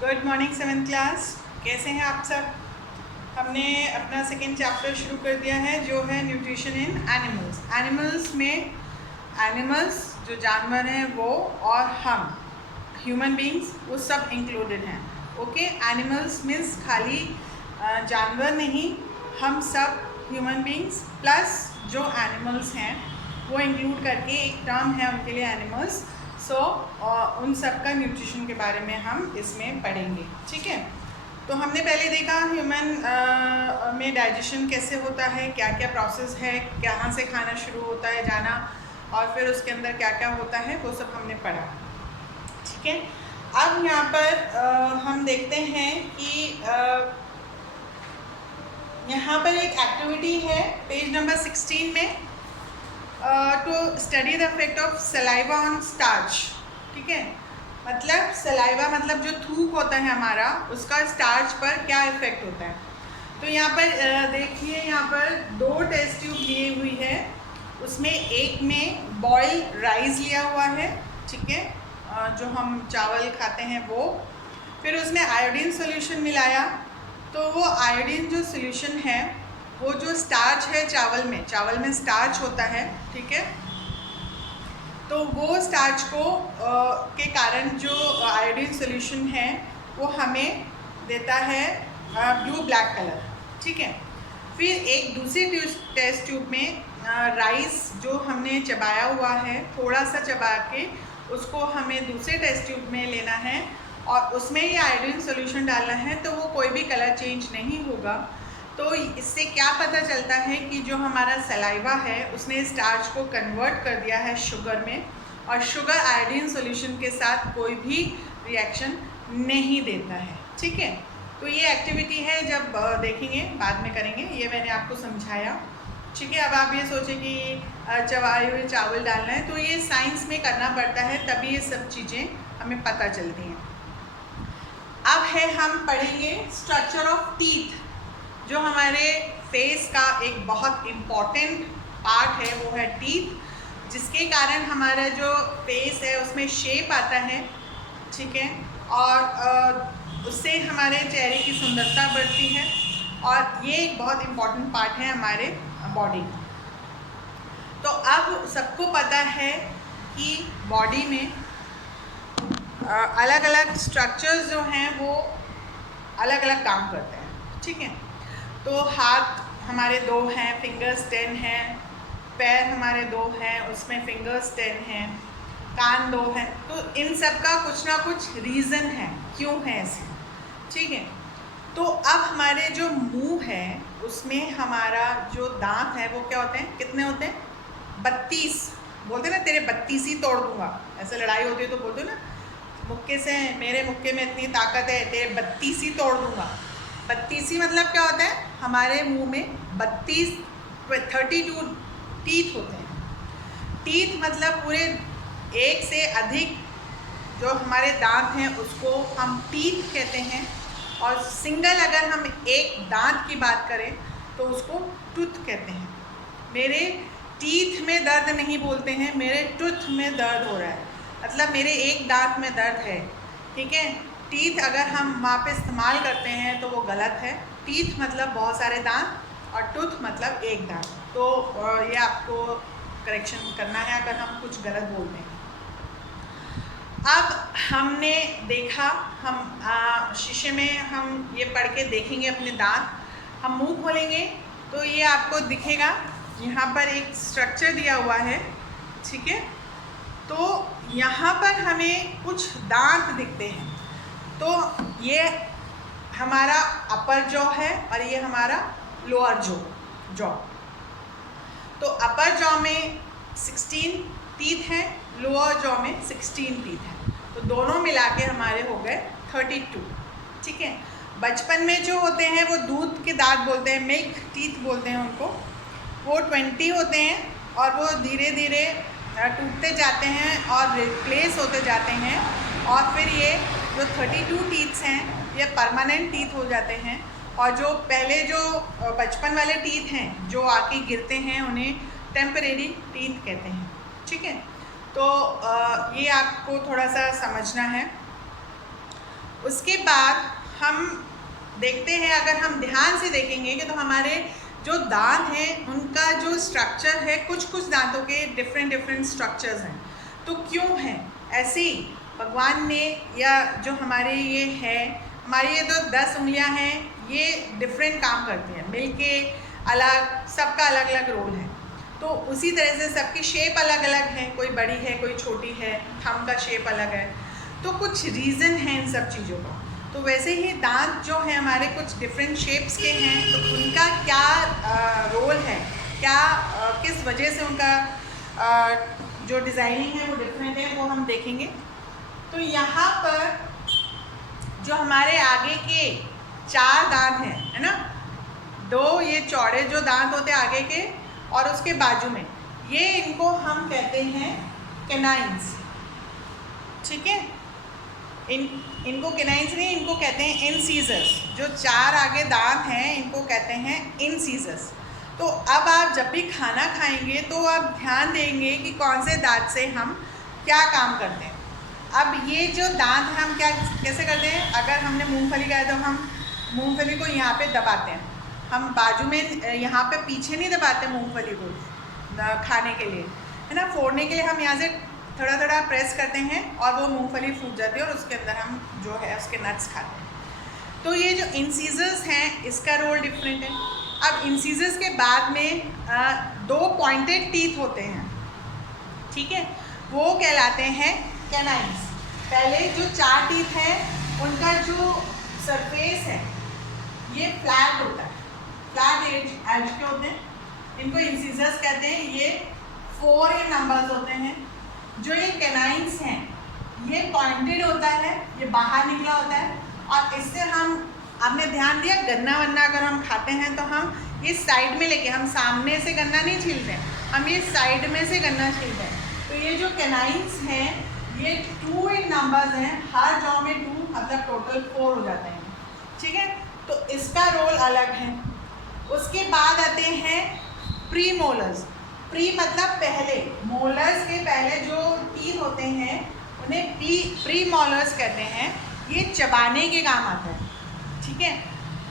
Good morning 7th class. कैसे हैं आप सब? हमने अपना सेकेंड चैप्टर शुरू कर दिया है जो है न्यूट्रिशन इन एनिमल्स। एनिमल्स में एनिमल्स जो जानवर हैं वो और हम ह्यूमन बींग्स वो सब इंक्लूडेड हैं। ओके, एनिमल्स मीन्स खाली जानवर नहीं, हम सब ह्यूमन बींग्स प्लस जो एनिमल्स हैं वो इंक्लूड करके एक टर्म है उनके लिए एनिमल्स। उन सब का न्यूट्रिशन के बारे में हम इसमें पढ़ेंगे। ठीक है, तो हमने पहले देखा ह्यूमन में डाइजेशन कैसे होता है, क्या क्या प्रोसेस है, कहाँ से खाना शुरू होता है जाना, और फिर उसके अंदर क्या क्या होता है वो सब हमने पढ़ा। ठीक है, अब यहाँ पर हम देखते हैं कि यहाँ पर एक एक्टिविटी है पेज नंबर 16 में, to study the effect of saliva on starch. ठीक है, मतलब सलाइवा मतलब जो थूक होता है हमारा, उसका स्टार्च पर क्या इफेक्ट होता है। तो यहाँ पर देखिए, यहाँ पर 2 टेस्ट ट्यूब लिए हुई है, उसमें एक में बॉयल राइस लिया हुआ है, ठीक है, जो हम चावल खाते हैं वो, फिर उसमें आयोडीन सॉल्यूशन मिलाया। तो वो आयोडीन जो सॉल्यूशन है वो जो स्टार्च है चावल में स्टार्च होता है, ठीक है, तो वो स्टार्च को के कारण जो आयोडीन सॉल्यूशन है वो हमें देता है ब्लू ब्लैक कलर। ठीक है, फिर एक दूसरी टेस्ट ट्यूब में राइस जो हमने चबाया हुआ है, थोड़ा सा चबा के उसको हमें दूसरे टेस्ट ट्यूब में लेना है और उसमें ये आयोडीन सॉल्यूशन डालना है, तो वो कोई भी कलर चेंज नहीं होगा। तो इससे क्या पता चलता है कि जो हमारा सलाइवा है उसने स्टार्च को कन्वर्ट कर दिया है शुगर में, और शुगर आयोडीन सॉल्यूशन के साथ कोई भी रिएक्शन नहीं देता है। ठीक है, तो ये एक्टिविटी है, जब देखेंगे बाद में करेंगे, ये मैंने आपको समझाया। ठीक है, अब आप ये सोचें कि चबाए हुए चावल डालना है, तो ये साइंस में करना पड़ता है, तभी ये सब चीज़ें हमें पता चलती हैं। अब है हम पढ़ेंगे स्ट्रक्चर ऑफ टीथ। जो हमारे फेस का एक बहुत इम्पॉर्टेंट पार्ट है वो है टीथ, जिसके कारण हमारा जो फेस है उसमें शेप आता है। ठीक है, और उससे हमारे चेहरे की सुंदरता बढ़ती है, और ये एक बहुत इम्पॉर्टेंट पार्ट है हमारे बॉडी का। तो अब सबको पता है कि बॉडी में अलग अलग स्ट्रक्चर्स जो हैं वो अलग अलग काम करते हैं। ठीक है, तो हाथ हमारे 2 हैं, फिंगर्स 10 हैं, पैर हमारे 2 हैं, उसमें फिंगर्स 10 हैं, कान 2 हैं। तो इन सब का कुछ ना कुछ रीज़न है क्यों है ऐसे। ठीक है, तो अब हमारे जो मुंह है उसमें हमारा जो दांत है वो क्या होते हैं, कितने होते हैं? 32। बोलते हैं ना, तेरे 32 ही तोड़ दूंगा, ऐसे लड़ाई होती है तो बोलते हो ना, मुक्के से, मेरे मुक्के में इतनी ताकत है, तेरे 32 ही तोड़ दूंगा। 32 मतलब क्या होता है? हमारे मुंह में 32 टीथ होते हैं। टीथ मतलब पूरे 1 से अधिक जो हमारे दांत हैं उसको हम टीथ कहते हैं, और सिंगल अगर हम एक दांत की बात करें तो उसको टूथ कहते हैं। मेरे टीथ में दर्द नहीं बोलते हैं, मेरे टूथ में दर्द हो रहा है, मतलब मेरे एक दांत में दर्द है। ठीक है, टीथ अगर हम वहाँ पे इस्तेमाल करते हैं तो वो गलत है। टीथ मतलब बहुत सारे दांत और टूथ मतलब एक दांत। तो ये आपको करेक्शन करना है अगर हम कुछ गलत बोलते हैं। अब हमने देखा, हम शीशे में हम ये पढ़ के देखेंगे अपने दांत, हम मुंह खोलेंगे तो ये आपको दिखेगा, यहाँ पर एक स्ट्रक्चर दिया हुआ है। ठीक है, तो यहाँ पर हमें कुछ दांत दिखते हैं। तो ये हमारा अपर जॉ है और ये हमारा लोअर जॉ। तो अपर जॉ में 16 टीथ हैं, लोअर जॉ में 16 टीथ हैं, तो दोनों मिला के हमारे हो गए 32। ठीक है, बचपन में जो होते हैं वो दूध के दांत बोलते हैं, मिल्क टीथ बोलते हैं उनको, वो 20 होते हैं, और वो धीरे धीरे टूटते जाते हैं और रिप्लेस होते जाते हैं, और फिर ये जो 32 टीथ्स हैं ये परमानेंट टीथ हो जाते हैं, और जो पहले जो बचपन वाले टीथ हैं जो आके गिरते हैं उन्हें टेम्परेरी टीथ कहते हैं। ठीक है, तो ये आपको थोड़ा सा समझना है। उसके बाद हम देखते हैं, अगर हम ध्यान से देखेंगे कि तो हमारे जो दांत हैं उनका जो स्ट्रक्चर है, कुछ दांतों के डिफरेंट स्ट्रक्चर्स हैं। तो क्यों हैं ऐसे ही भगवान ने, या जो हमारे ये है, हमारी ये तो 10 उंगलियां हैं, ये डिफरेंट काम करती हैं मिलके, अलग, सबका अलग अलग रोल है। तो उसी तरह से सबकी शेप अलग अलग है, कोई बड़ी है कोई छोटी है, थंब का शेप अलग है। तो कुछ रीज़न है इन सब चीज़ों का। तो वैसे ही दांत जो हैं हमारे कुछ डिफरेंट शेप्स के हैं, तो उनका क्या रोल है, क्या किस वजह से उनका जो डिज़ाइनिंग है वो डिफरेंट है, वो हम देखेंगे। तो यहाँ पर जो हमारे आगे के 4 दांत हैं, है ना, 2 ये चौड़े जो दांत होते हैं आगे के, और उसके बाजू में ये, इनको हम कहते हैं कैनाइन्स। ठीक है, इनको कैनाइन्स नहीं, इनको कहते हैं इंसीजर्स। जो 4 आगे दांत हैं इनको कहते हैं इंसीजर्स। तो अब आप जब भी खाना खाएंगे तो आप ध्यान देंगे कि कौन से दांत से हम क्या काम करते हैं। अब ये जो दांत हैं हम क्या कैसे करते हैं, अगर हमने मूंगफली खाया तो हम मूंगफली को यहाँ पे दबाते हैं, हम बाजू में यहाँ पे पीछे नहीं दबाते मूंगफली को खाने के लिए, है ना, फोड़ने के लिए हम यहाँ से थोड़ा थोड़ा प्रेस करते हैं और वो मूंगफली फूट जाती है और उसके अंदर हम जो है उसके नट्स खाते हैं। तो ये जो इंसीजर्स हैं इसका रोल डिफरेंट है। अब इंसीजर्स के बाद में 2 पॉइंटेड टीथ होते हैं, ठीक है, वो कहलाते हैं कैनाइन्स। पहले जो 4 टीथ हैं उनका जो सरफेस है ये फ्लैट होता है, फ्लैट एज के होते हैं, इनको इंसीजर्स कहते हैं। ये 4 इन नंबर्स होते हैं। जो ये कैनाइन्स हैं ये पॉइंटेड होता है, ये बाहर निकला होता है, और इससे हम, आपने ध्यान दिया, गन्ना वन्ना अगर हम खाते हैं तो हम ये साइड में लेके, हम सामने से गन्ना नहीं छीलते हैं, हम ये साइड में से गन्ना छीलते हैं। तो ये जो कैनाइन्स हैं ये 2 इन नंबर्स हैं, हर जॉ में 2, मतलब टोटल 4 हो जाते हैं। ठीक है, तो इसका रोल अलग है। उसके बाद आते हैं प्री मोलर्स। प्री मतलब पहले, मोलर्स के पहले जो टीथ होते हैं उन्हें प्री मोलर्स कहते हैं। ये चबाने के काम आता है। ठीक है,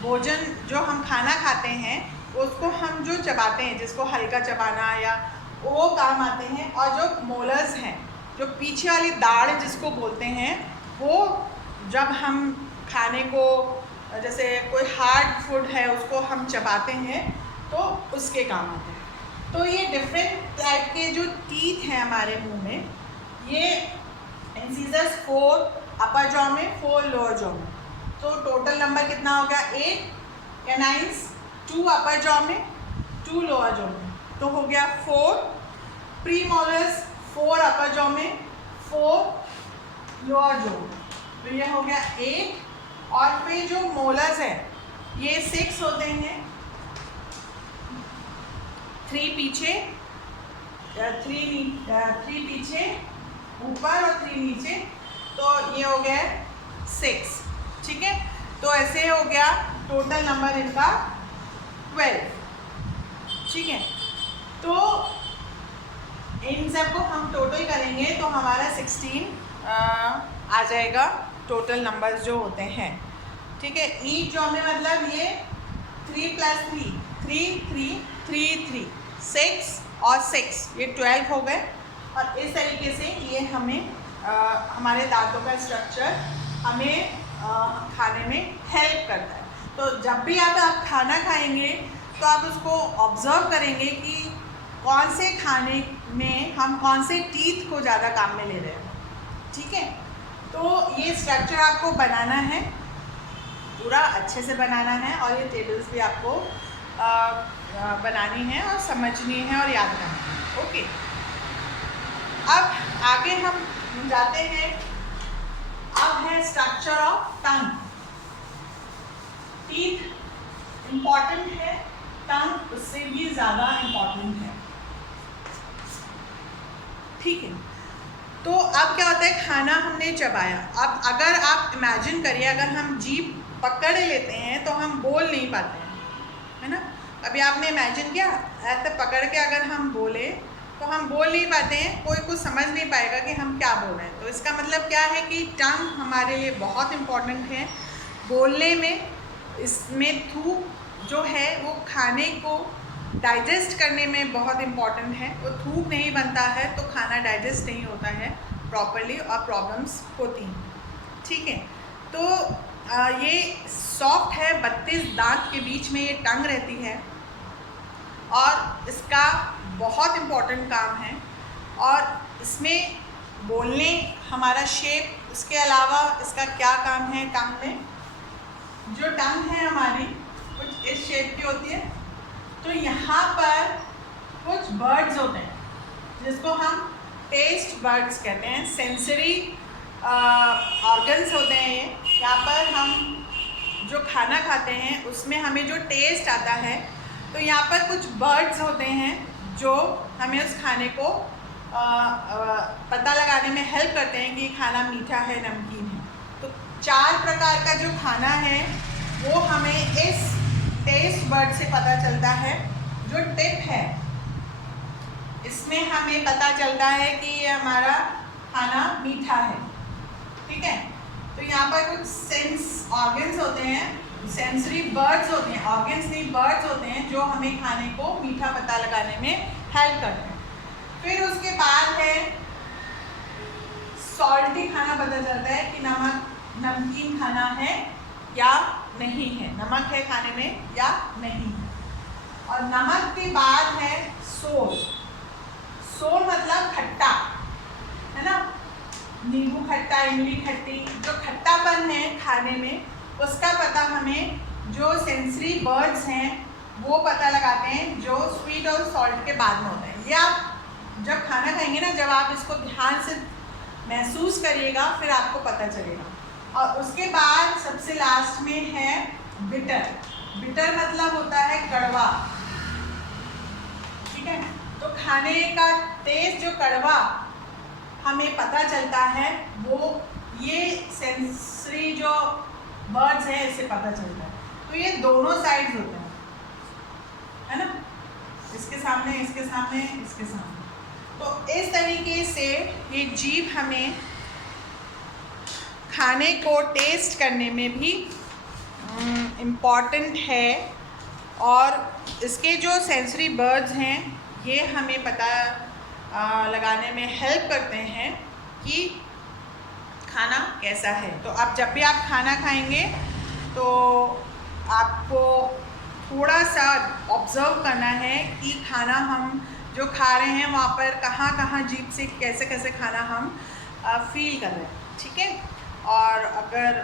भोजन जो हम खाना खाते हैं उसको हम जो चबाते हैं, जिसको हल्का चबाना या वो काम आते हैं। और जो मोलर्स हैं, जो पीछे वाली दाढ़ जिसको बोलते हैं, वो जब हम खाने को, जैसे कोई हार्ड फूड है उसको हम चबाते हैं तो उसके काम आते हैं। तो ये डिफरेंट टाइप के जो टीथ हैं हमारे मुंह में, ये इंसीजर्स 4 अपर जॉ में, 4 लोअर जॉ में। तो टोटल नंबर कितना हो गया, 8 कैनाइन्स, 2 अपर जॉ में, 2 लोअर जॉ में, तो हो गया 4 प्री मोलर्स, 4 अपर जॉ में, 4 लोअर जॉ में, तो ये हो गया 8। और फिर जो मोलर्स हैं ये 6 होते हैं, 3 पीछे, 3 पीछे ऊपर और 3 नीचे, तो ये हो गया 6। ठीक है, तो ऐसे हो गया टोटल नंबर इनका 12। ठीक है, तो इन सब को हम टोटल करेंगे तो हमारा 16 आ जाएगा टोटल नंबर्स जो होते हैं। ठीक है, ईच जॉ में मतलब ये 3 + 3, 3 3 3 3 6 और 6, ये 12 हो गए। और इस तरीके से ये हमें हमारे दांतों का स्ट्रक्चर हमें खाने में हेल्प करता है। तो जब भी आप खाना खाएंगे तो आप उसको ऑब्ज़र्व करेंगे कि कौन से खाने में हम कौन से टीथ को ज़्यादा काम में ले रहे हैं। ठीक है, तो ये स्ट्रक्चर आपको बनाना है, पूरा अच्छे से बनाना है, और ये टेबल्स भी आपको बनानी है और समझनी है और याद करना है। ओके, अब आगे हम जाते हैं। अब है structure of tongue. Teeth important है, टंग उससे भी ज़्यादा इम्पॉर्टेंट है। ठीक है, तो अब क्या होता है, खाना हमने चबाया, अब अगर आप इमेजिन करिए, अगर हम जीभ पकड़ लेते हैं तो हम बोल नहीं पाते हैं, है ना। अभी आपने इमेजिन किया, ऐसे पकड़ के अगर हम बोले तो हम बोल नहीं पाते हैं, कोई कुछ समझ नहीं पाएगा कि हम क्या बोल रहे हैं। तो इसका मतलब क्या है कि टंग हमारे लिए बहुत इम्पॉर्टेंट है बोलने में। इसमें थूक जो है वो खाने को डाइजेस्ट करने में बहुत इम्पॉर्टेंट है। वो थूक नहीं बनता है तो खाना डाइजेस्ट नहीं होता है प्रॉपरली और प्रॉब्लम्स होती हैं, ठीक है। तो ये सॉफ्ट है, 32 दांत के बीच में ये टंग रहती है और इसका बहुत इम्पॉर्टेंट काम है। और इसमें बोलने हमारा शेप, इसके अलावा इसका क्या काम है टंग में। जो टंग है हमारी कुछ इस शेप की होती है। तो यहाँ पर कुछ बर्ड्स होते हैं जिसको हम टेस्ट बर्ड्स कहते हैं, सेंसरी ऑर्गन्स होते हैं ये। यहाँ पर हम जो खाना खाते हैं उसमें हमें जो टेस्ट आता है, तो यहाँ पर कुछ बर्ड्स होते हैं जो हमें उस खाने को पता लगाने में हेल्प करते हैं कि खाना मीठा है, नमकीन है। तो 4 प्रकार का जो खाना है वो हमें इस टेस्ट बर्ड से पता चलता है। जो टिप है इसमें हमें पता चलता है कि ये हमारा खाना मीठा है, ठीक है। तो यहाँ पर कुछ सेंस ऑर्गन्स होते हैं, सेंसरी बर्ड्स होते हैं, ऑर्गन्स नहीं बर्ड्स होते हैं जो हमें खाने को मीठा पता लगाने में हेल्प करते हैं। फिर उसके बाद है सॉल्टी खाना पता चलता है कि नमकीन खाना है या नहीं है, नमक है खाने में या नहीं है। और नमक के बाद है सोल। सोल मतलब खट्टा, है ना, नींबू खट्टा, इमली खट्टी, जो खट्टापन है खाने में उसका पता हमें जो सेंसरी बर्ड्स हैं वो पता लगाते हैं, जो स्वीट और सॉल्ट के बाद में होते हैं। ये आप जब खाना खाएंगे ना, जब आप इसको ध्यान से महसूस करिएगा फिर आपको पता चलेगा। और उसके बाद सबसे लास्ट में है बिटर। बिटर मतलब होता है कड़वा, ठीक है। तो खाने का टेस्ट जो कड़वा हमें पता चलता है वो ये सेंसरी जो बर्ड्स हैं इससे पता चलता है। तो ये दोनों साइड्स होते हैं, है ना, इसके सामने, इसके सामने, इसके सामने। तो इस तरीके से ये जीभ हमें खाने को टेस्ट करने में भी इम्पॉर्टेंट है। और इसके जो सेंसरी बर्ड्स हैं ये हमें पता लगाने में हेल्प करते हैं कि खाना कैसा है। तो आप जब भी आप खाना खाएंगे तो आपको थोड़ा सा ऑब्ज़र्व करना है कि खाना हम जो खा रहे हैं वहाँ पर कहाँ कहाँ जीभ से कैसे कैसे खाना हम फील कर रहे हैं, ठीक है। और अगर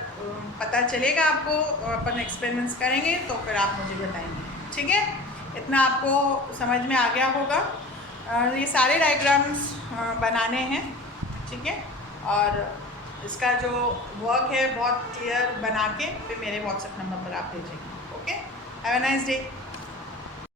पता चलेगा आपको, अपन एक्सपेरिमेंट्स करेंगे तो फिर आप मुझे बताएंगे, ठीक है। इतना आपको समझ में आ गया होगा। ये सारे डायग्राम्स बनाने हैं, ठीक है। और इसका जो वर्क है बहुत क्लियर बना के फिर मेरे व्हाट्सएप नंबर पर आप भेजेंगे। Okay, have a nice day.